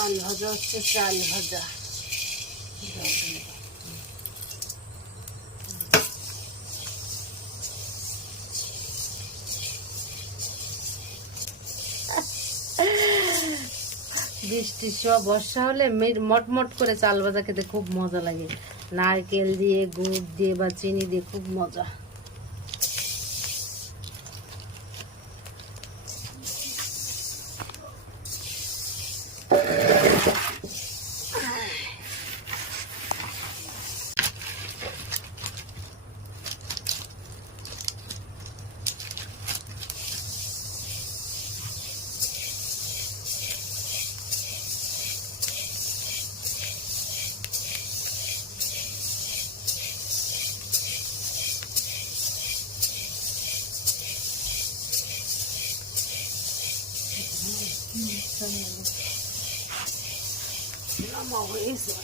চাল ভাজা হচ্ছে, চাল ভাজা। বৃষ্টির সময় বর্ষা হলে মটমট করে চাল ভাজা খেতে খুব মজা লাগে, নারকেল দিয়ে, গুড় দিয়ে বা চিনি দিয়ে, খুব মজা। Vamos a ver eso.